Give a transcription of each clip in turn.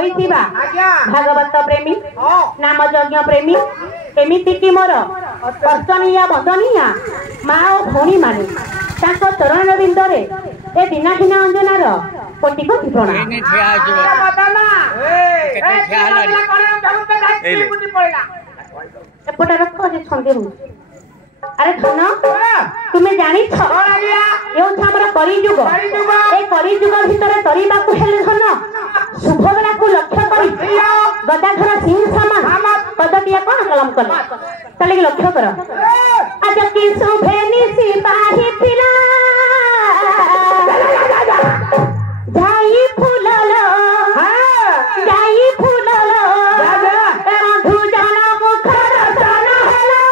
होइथिबा भागवत प्रेमी नाम यज्ञ प्रेमी एमिति कि मोर कर्तनीया बंदनीया माँ और भौणी माने ताको चरण बिंदरे ए दिनाहीन अंजनार कोटि कोटि प्रणाम। एपटा रख जे छंदे हो अरे धन तुमे जानी छ यो हमर कलिजुग ए कलिजुग भितर तरीबाकू हेले धन शुभबेला को लक्ष्य करी गदाधर सिंह समान पदटिया कोन कलम कल तले लक्ष्य कर आज की शुभेनी सिपाही थिला जाई फूललो जाई फूललो मधु जना मुखर जना हेला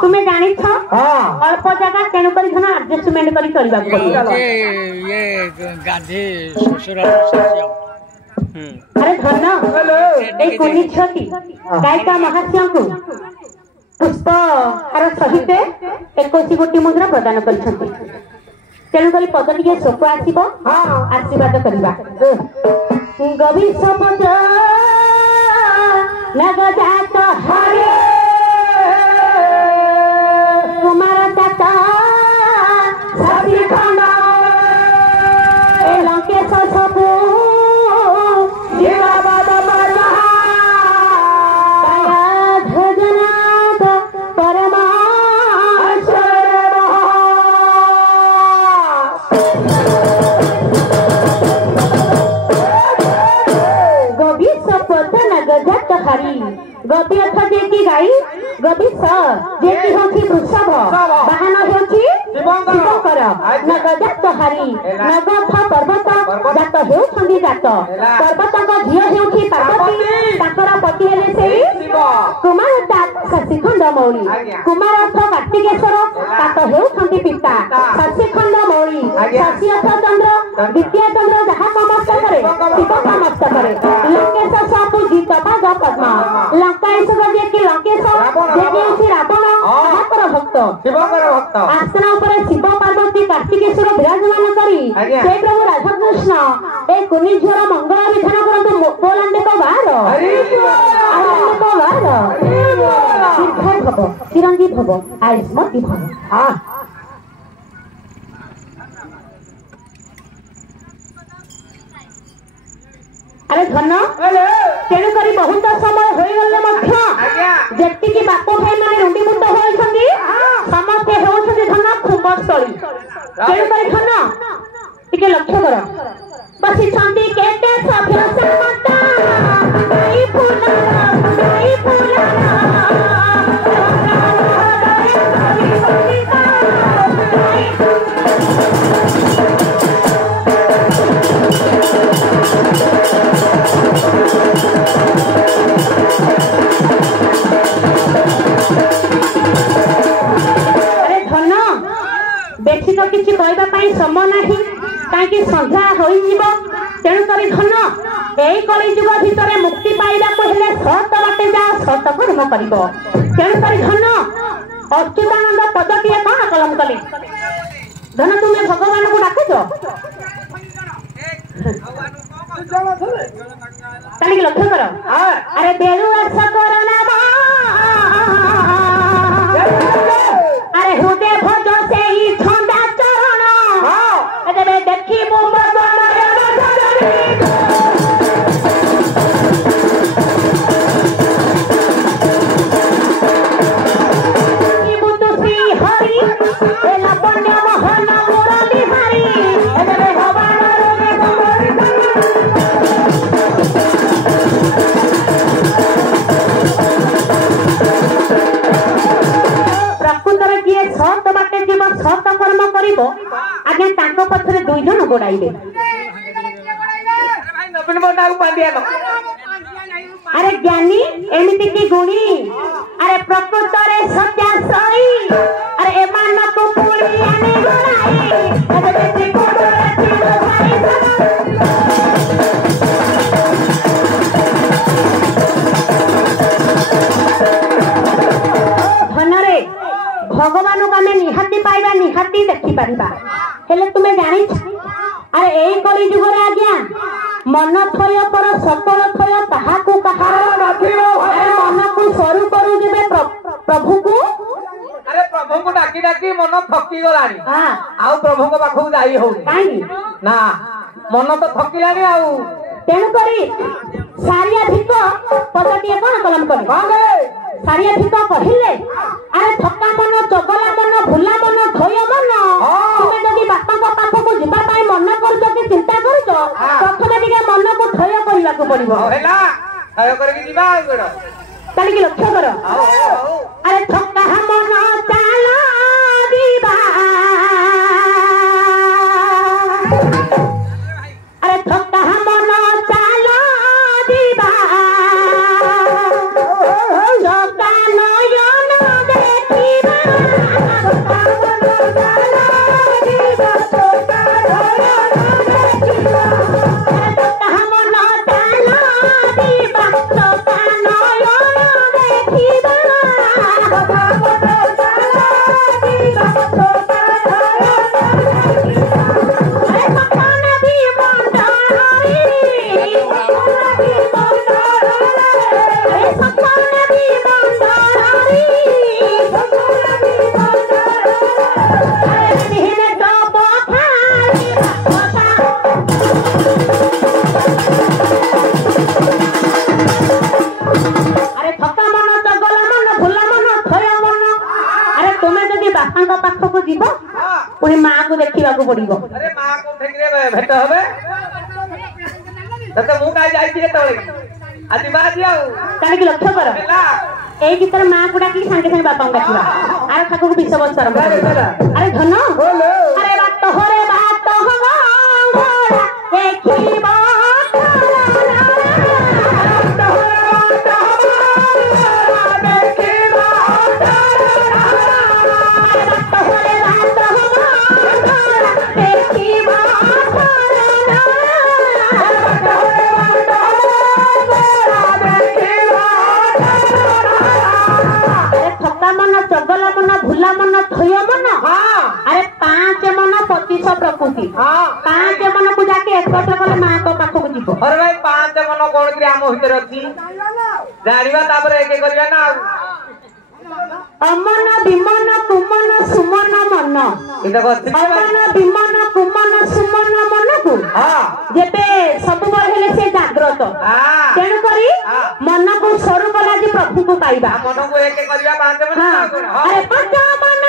तुम्हें जानी छ अल्प जगह तेणु करी धन एडजस्टमेंट करी चलबा पड़िबो ये गांधी ससुर सस्य अरे धन ए कोनी छती गायिका महाशय को पुष्प आर सहित 21 कोटी मुद्रा प्रदान करछंती तेणु करी पद टिके शोक आसीबो आशीर्वाद करबा गवी सपद नग जात हरे कुमार दाता सभी खंडा ए लंकेश सबू जीवाबाद मरहा काया भजनाथ परमाश्वर गवी सपद नगजत हरी गवी अर्थ जे की गाई गवी स जे की होची वृषभ वाहन होची शिवकर नगजात हरी नगथ पर्वत जात हेउछंदी जात पर्वतक झियो हेउची पार्वती ताकर पति हेले सेई कुमार दात शशिखंड मौली कुमार अर्थ कार्तिकेश्वर तात हेउछंदी पिता शशिखंड मौली शशि अर्थ चंद्र द्वितीय चंद्र जहा मस्त करे शिव मस्त करे लंकेश सापु जीत भाग पद्मा लंकाईश जे की लंकेश जे की रावण महाकर भक्त शिवकर भक्त आसन ऊपर शिव पार्वती कार्तिकेश्वर विराजमान करी से प्रभु राधा कृष्ण ए कुनी झोर मंगल विधान करंतु बोलंडे को बाहर आनंद को बाहर दीर्घ भव चिरंजी भव आयुष्मती भव अरे धन तेणु करी बहुत समय हो गले मध्य जेति की बाप भाई माने रुंडी मुंड होइछंदी समस्त होउछंदी धन खुमस्थली तेणु करी धन टिके लक्ष्य कर बसी छंदी केते सभ्य समता आई फूला बेसी तो किसी कहबा पई समय नाही काकी संध्या होई जीवो तेणु करी धन एई कली जुग भितरे मुक्ति पाइबा को हेले सत बाटे जा सत कर्म करिवो तेणु करी धन अच्युतानंद पदटिए कोन कलम कले धन तुमे भगवान को डाकुछो ताली लक्ष्य कर अरे बेलु आशा करना अरे हृदय भज से ही छंदा चरण अरे देखी मुंबई श्री हरि लावण्य मोहन मुरली हरि प्रकृतर किए सत बाटे जीव सत कर्म करिबो आगे तांको पछरे दुई जन गोडाइबे अरे ज्ञानी एमिति की गुणी अरे प्रकृतरे सत्या सई अरे एमान को पुली आने गोडाई अरे बेटी को डोरा चिलो भाई सकल थय ताहाकु कहार मन को सरू करू दिबे प्रभु को। अरे प्रभु को डाकी डाकी मन थकी गलानी आउ प्रभु को पाखु जाई हो काई ना मन तो थकिलानी आउ तेणु करी सारिया भिक पदटिए कौन कलम करे सारिया भिक कहिले अरे थका मन चगला मन भुला मन थय मन तुमे जदि बापा को पाख को जिबा पाई मन करछ कि चिंता करछ प्रथमे दिगे मन को थय करिवा को पड़िबो हेला थय करके जिबा गोड़ ताली की लक्ष्य कर अरे थका मन चाला दिबा अरे थका मन चाला दिबा चका नयन देखिबा थका मन चाला दिबा चका नयन देखिबा थका मन चाला दिबा चका नयन देखिबा थका मन चाला दिबा चका नयन पुणी माँ को देखा पड़ो अरे माँ को ठेकरे भेट हे तते मु काई जाई छिए तळे आदि बाजी आउ काहे की लक्ष्य कर ए गीतर माँ को डाकी संगे संगे बापा को डाकिबा आर ठाकुर को 20 वर्ष अरे धन अरे बात होरे बात हो घोड़ा देखिबा चगला मन भूला मन थय मन अरे 5 मन 25 प्रकृति 5 मन को जाके एकत्र कले मां को पाख को जीवो अरे भाई 5 मन कोन कि आम भीतर अछि जानिबा तापर एके करिया ना अमन विमन कुमन सुमन मन इटा अछि अमन विमन कुमन सुमन मन को जेते सब हेले से जागृत तेणु करी मन को स्वरूप लागी प्रभु को पाइबा मन को एके करिया 5 मन अरे 5 मन